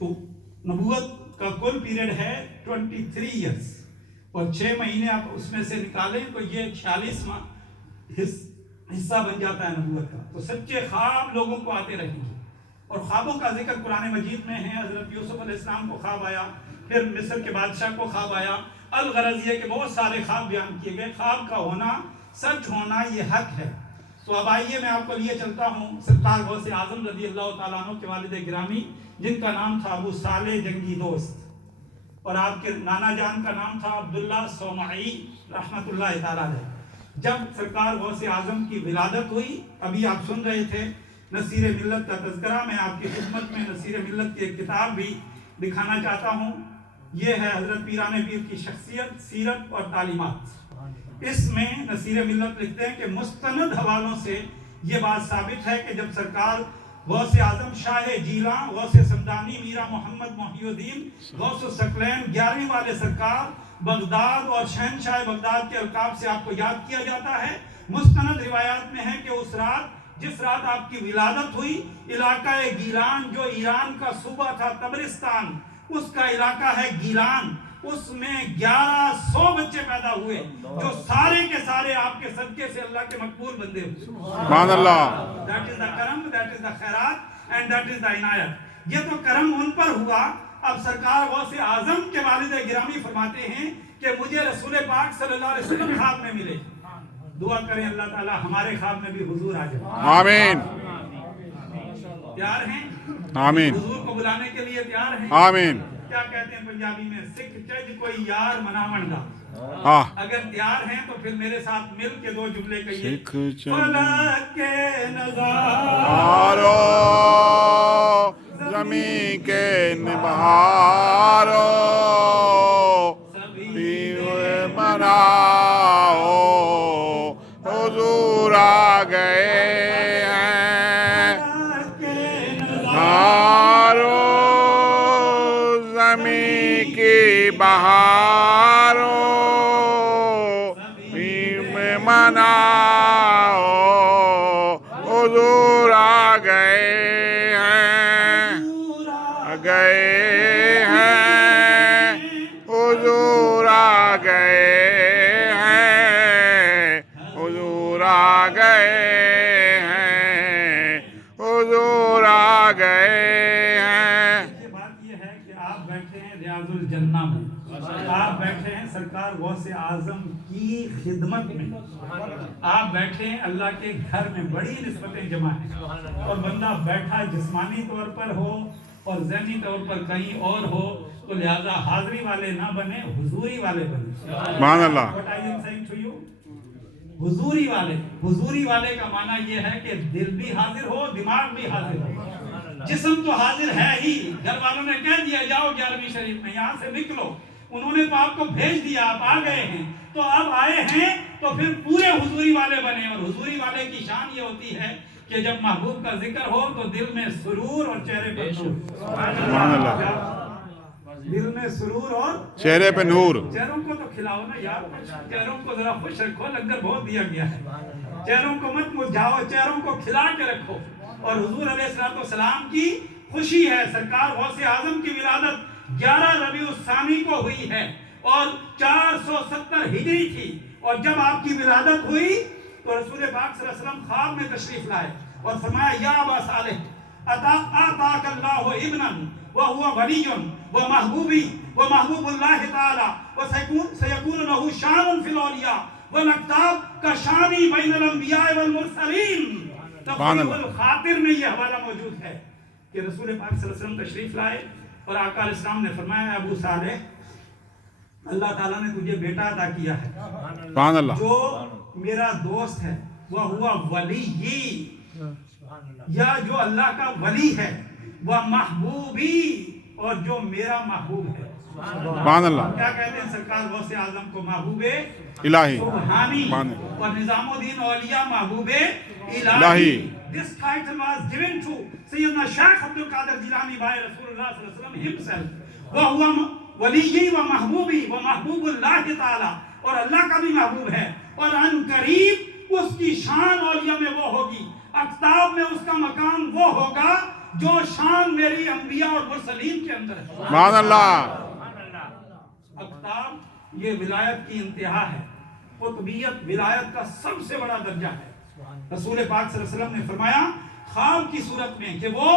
تو نبوت کا کل پیریڈ ہے 23 ایئرس، اور 6 مہینے آپ اس میں سے نکالیں تو یہ 46واں حصہ بن جاتا ہے نبوت کا۔ تو سچے خواب لوگوں کو آتے رہیں گے، اور خوابوں کا ذکر قرآن مجید میں ہے۔ حضرت یوسف علیہ السلام کو خواب آیا، پھر مصر کے بادشاہ کو خواب آیا، الغرض یہ کہ بہت سارے خواب بیان کیے گئے۔ خواب کا ہونا، سچ ہونا یہ حق ہے۔ تو اب آئیے میں آپ کو لیے چلتا ہوں سرکار غوث اعظم رضی اللہ تعالیٰ عنہ کے والد گرامی، جن کا نام تھا ابو صالح جنگی دوست، اور آپ کے نانا جان کا نام تھا عبداللہ صومعی رحمۃ اللہ تعالیٰ علیہ۔ جب سرکار غوث اعظم کی ولادت ہوئی، ابھی آپ سن رہے تھے نصیر ملت کا تذکرہ، میں آپ کی خدمت میں نصیر ملت کی ایک کتاب بھی دکھانا چاہتا ہوں۔ یہ ہے حضرت پیران پیر کی شخصیت، سیرت اور تعلیمات۔ اس میں نصیر ملت لکھتے ہیں کہ مستند حوالوں سے یہ بات ثابت ہے کہ جب سرکار غوث اعظم شاہ جیلاں، غوث سمدانی، میرا محمد محی الدین، غوث الثقلین 11ویں والے سرکار بغداد اور شہنشاہ بغداد کے القاب سے آپ کو یاد کیا جاتا ہے۔ مستند روایات میں ہے کہ اس رات، جس رات آپ کی ولادت ہوئی، علاقہ گیلان جو ایران کا صوبہ تھا تبرستان، اس کا علاقہ ہے گیلان، اس میں 1100 بچے پیدا ہوئے جو سارے کے سارے آپ کے صدقے سے اللہ کے مقبول بندے ہوئے۔ سبحان اللہ۔ That is the کرم، that is the خیرات and that is the عنایت۔ یہ تو کرم ان پر ہوا۔ اب سرکار غوث اعظم کے والد گرامی فرماتے ہیں کہ مجھے رسول پاک صلی اللہ علیہ وسلم خواب میں ملے۔ دعا کریں اللہ تعالی ہمارے خواب میں بھی حضور آ جائے۔ آمین تیار ہیں؟ آمین حضور کو بلانے کے لیے تیار ہیں؟ آمین۔ کیا کہتے ہیں پنجابی میں؟ سکھ چج کوئی یار مناون دا۔ ہاں، اگر تیار ہیں تو پھر میرے ساتھ مل کے 2 جملے کہیے۔ سکھ چج فلک کے نظاروں، آرو زمین کے نبہارو، دیو مناؤ، حضور آ گئے ہیں۔ آرو زمین کی بہارو، دیو مناؤ، حضور آ گئے ہیں، آ گئے ہیں، حضور آ گئے ہیں، حضور آ گئے ہیں، حضور آ گئے ہیں۔ یہ بات یہ ہے کہ آپ بیٹھے ہیں ریاض الجنہ میں، آپ بیٹھے ہیں سرکار غوث اعظم کی خدمت میں، آپ بیٹھے ہیں اللہ کے گھر میں، بڑی نسبتیں جمع ہیں، اور بندہ بیٹھا جسمانی طور پر ہو اور ذہنی طور پر کہیں اور ہو تو لہذا حاضری والے نہ بنے، حضوری والے بنے۔ سبحان اللہ۔ What I am saying to you؟ حضوری والے، حضوری والے کا معنی یہ ہے کہ دل بھی حاضر ہو، دماغ بھی حاضر ہو، جسم تو حاضر ہے ہی۔ گھر والوں نے کہہ دیا جاؤ 11ویں شریف میں، یہاں سے نکلو، انہوں نے تو آپ کو بھیج دیا، آپ آ گئے ہیں، تو اب آئے ہیں تو پھر پورے حضوری والے بنے۔ اور حضوری والے کی شان یہ ہوتی ہے کہ جب محبوب کا ذکر ہو تو دل میں سرور اور چہرے پر نور۔ سبحان اللہ۔ دل میں سرور اور چہرے پہ نور۔ چہروں کو تو کھلاؤ نا یار، چہروں کو ذرا خوش رکھو، لنگر بہت دیا گیا ہے، چہروں کو مت مرجھاؤ، چہروں کو کھلا کے رکھو۔ اور حضور علیہ السلام کی خوشی ہے، سرکار غوث اعظم کی ولادت 11 ربیع الثانی کو ہوئی ہے اور 470 ہجری تھی، اور جب آپ کی ولادت ہوئی تو رسول پاک صلی اللہ علیہ وسلم خواب میں تشریف لائے اور فرمایا یا ابا صالح آتاک اللہ ابنا وهو ولی ومحبوبی ومحبوب اللہ تعالی وسیکون له شان فی الاولیاء والاکتاب کا شانی بین الانبیاء والمرسلین۔ تفریح الخاطر میں یہ حوالہ موجود ہے کہ رسول پاک صلی اللہ علیہ وسلم تشریف لائے اور آقا علیہ السلام نے فرمایا ابو صالح، اللہ تعالیٰ نے تجھے بیٹا عطا کیا ہے سبحان اللہ۔ جو میرا دوست ہے، وہ ہوا ولی، یا جو اللہ کا ولی ہے، وہ محبوبی، اور جو میرا محبوب ہے۔ سبحان اللہ۔ کیا کہتے ہیں سرکار غوث اعظم کو؟ محبوب الہی۔ سبحانی، سبحان اور نظام الدین اولیاء محبوب الہی۔ الہی۔ This title was given to Sayyidina Shaykh Abdul Qadir Jilani by Rasulullah صلی اللہ علیہ وسلم himself۔ وَهُوَ وَلِيِّ وَمَحْبُوبِ وَمَحْبُوبُ اللَّهِ تعالی، اور اللہ کا بھی محبوب ہے، اور ان قریب اس کی شان اولیاء میں وہ ہوگی، اقطاب میں اس کا مقام وہ ہوگا جو شان میری انبیاء اور مرسلین کے اندر ہے. سبحان اللہ. اقطاب یہ ولایت کی انتہا ہے. قطبیت ولایت کا سب سے بڑا درجہ ہے. رسول پاک صلی اللہ علیہ وسلم نے فرمایا خواب کی صورت میں کہ وہ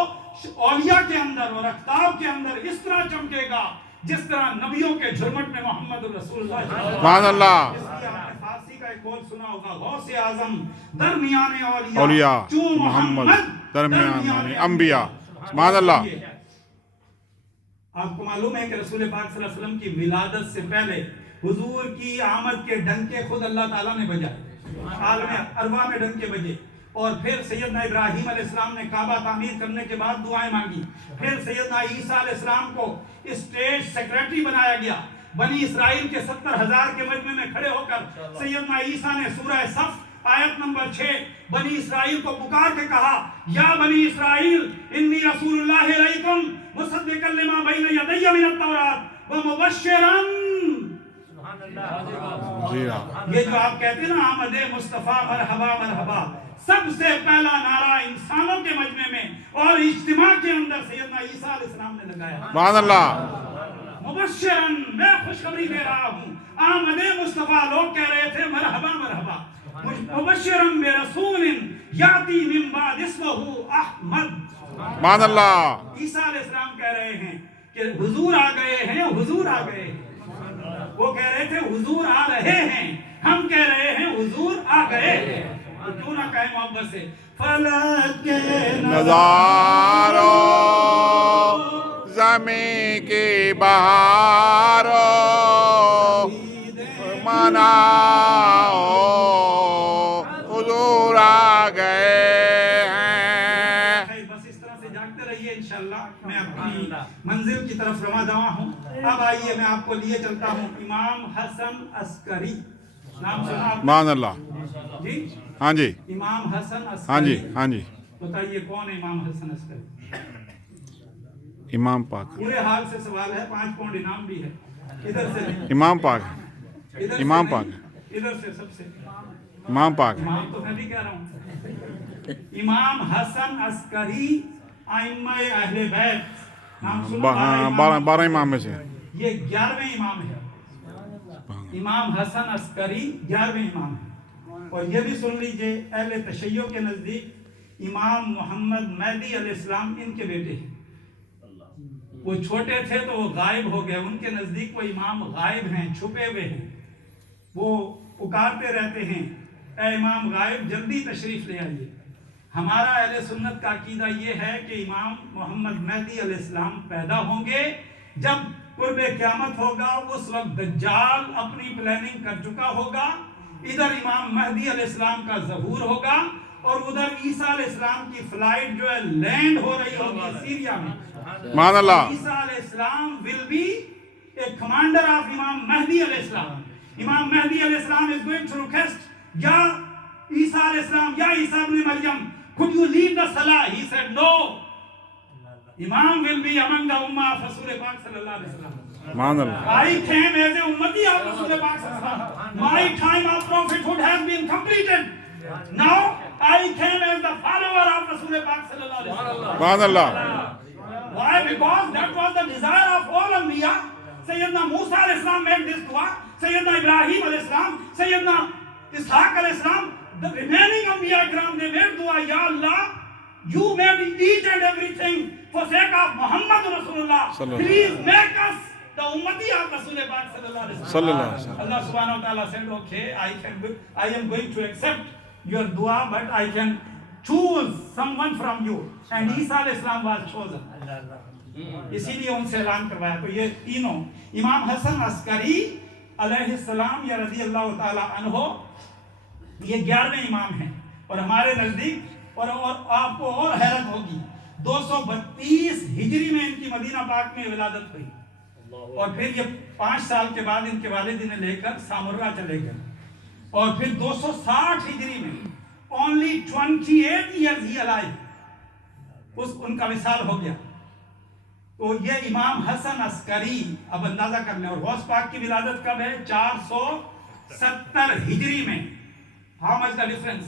اولیاء کے اندر اور اقطاب کے اندر اس طرح چمکے گا جس طرح نبیوں کے جھرمٹ میں محمد الرسول اللہ. سبحان اللہ. اس لیے آپ نے فارسی کا ایک قول سنا ہوگا غوث اعظم درمیان اولیاء چون محمد درمیان انبیاء. سبحان اللہ. آپ کو معلوم ہے کہ رسول پاک صلی اللہ علیہ وسلم کی ولادت سے پہلے حضور کی آمد کے ڈنکے خود اللہ تعالیٰ نے بجائے. عالم ارواح میں ڈنکے بجے. اور پھر سیدنا ابراہیم علیہ السلام نے کعبہ تعمیر کرنے کے بعد دعائیں مانگی. پھر سیدنا عیسیٰ علیہ السلام کو اسٹیٹ سیکریٹری بنایا گیا. بنی اسرائیل کے 70,000 کے مجمع میں کھڑے ہو کر سیدنا عیسیٰ نے سورہ صف آیت نمبر 6 بنی اسرائیل کو پکار کے کہا یا بنی اسرائیل انی رسول اللہ علیکم مصدقا لما بین یدی من التوراۃ ومبشرا. یہ جو آپ کہتے ہیں نا آمد مصطفیٰ مرحبا مرحبا، سب سے پہلا نعرہ انسانوں کے مجمع میں اور اجتماع کے اندر سیدنا عیسیٰ علیہ السلام نے لگایا. سبحان اللہ. مبشرن میں خوشخبری دے رہا ہوں. آمد مصطفیٰ لوگ کہہ رہے تھے مرحبا مرحبا. مبشرن برسول یاتی من بعد اسمہ احمد. سبحان اللہ. عیسیٰ علیہ السلام کہہ رہے ہیں کہ حضور آ گئے ہیں، حضور آ گئے ہیں. وہ کہہ رہے تھے حضور آ رہے ہیں، ہم کہہ رہے ہیں حضور آ گئے ہیں. تو کیوں نہ کہیں محبت سے فلک کے نظاروں زمین کی بہاروں مناؤ حضور آ گئے ہیں. بس اس طرح سے جاگتے رہیے انشاءاللہ. میں اپنی منزل کی طرف رواں دواں ہوں. اب آئیے میں آپ کو لیے چلتا ہوں امام حسن عسکری. نام سنا آپ؟ سبحان اللہ. جی ہاں جی. امام حسن عسکری. ہاں جی. ہاں جی. بتائیے کون ہے امام حسن عسکری؟ امام پاک. پورے حال سے سوال ہے. 5 پاؤنڈ انعام بھی ہے. ادھر سے امام پاک. ادھر سے امام نہیں، پاک. ادھر سے سب سے. امام پاک. امام تو میں بھی کہہ رہا ہوں. امام حسن عسکری ائمہ اہل بیت. نام سنا؟ 12 امام میں سے یہ 11ویں امام ہے. امام حسن عسکری 11ویں امام ہے. اور یہ بھی سن لیجئے اہل تشیع کے نزدیک امام محمد مہدی علیہ السلام ان کے بیٹے ہیں. وہ چھوٹے تھے تو وہ غائب ہو گئے. ان کے نزدیک وہ امام غائب ہیں، چھپے ہوئے ہیں. وہ پکارتے رہتے ہیں اے امام غائب جلدی تشریف لے آئیے. ہمارا اہل سنت کا عقیدہ یہ ہے کہ امام محمد مہدی علیہ السلام پیدا ہوں گے جب قرب قیامت ہوگا. اس وقت دجال اپنی پلاننگ کر چکا ہوگا. ادھر امام مہدی علیہ السلام کا ظہور ہوگا اور ادھر عیسیٰ علیہ السلام کی فلائٹ جو ہے لینڈ ہو رہی ہوگی سیریا میں. سبحان اللہ. عیسیٰ علیہ السلام will be a commander of امام مہدی علیہ السلام. امام مہدی علیہ السلام is going to request یا عیسیٰ علیہ السلام یا عیسیٰ ابن مریم could you leave the salah? He said no. Imam will be among the ummah of Rasul Pak sallallahu alaihi wasallam. سبحان اللہ. I came as a ummati of Rasul Pak sallallahu alaihi wasallam. My time of prophethood has been completed. Now I came as the follower of Rasul Pak sallallahu alaihi wasallam. سبحان اللہ. Why? Because that was the desire of all Anbiya. Sayyidina Musa alayhi salam made this dua. Sayyidina Ibrahim alayhi salam, Sayyidina Ishaq alayhi salam, the remaining Anbiya Ikram, they made dua, Ya Allah, you made each and everything for sake of Muhammad Rasulullah. Please make us the ummati of Rasul Pak sallallahu alaihi wasallam. Allah subhanahu wa ta'ala said, okay, I am going to accept your dua, but I can choose someone from you. And Isa alayhi salam was chosen. اسی لیے ان سے اعلان کروایا. تو یہ تینوں امام حسن عسکری علیہ السلام یا رضی اللہ تعالی عنہ یہ 11ویں امام ہیں. اور ہمارے نزدیک اور آپ کو اور حیرت ہوگی 232 ہجری میں ان کی مدینہ پاک میں ولادت ہوئی. اور پھر یہ 5 سال کے بعد ان کے والد انہیں لے کر سامرہ چلے گئے. اور پھر 260 ہجری میں only 28 years he alive ان کا وصال ہو گیا. تو یہ امام حسن عسکری اب اندازہ کر لیں. اور غوث پاک کی ولادت کب ہے؟ 470 ہجری میں. How much the difference?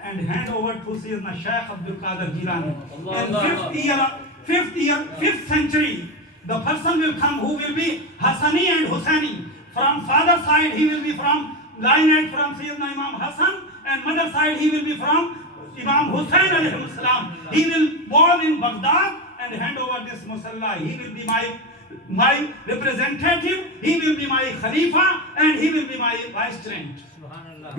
and hand over to Sayyidina Shaykh Abdul Qadir Jilani. In 5th century, the person will come who will be Hassani and Hussaini. From father side he will be from lineage from Sayyidina Imam Hassan, and mother side he will be from Imam Hussain alayhi salam. He will born in Baghdad and hand over this musalla. He will be my representative, he will be my Khalifa, and he will be my vicegerent.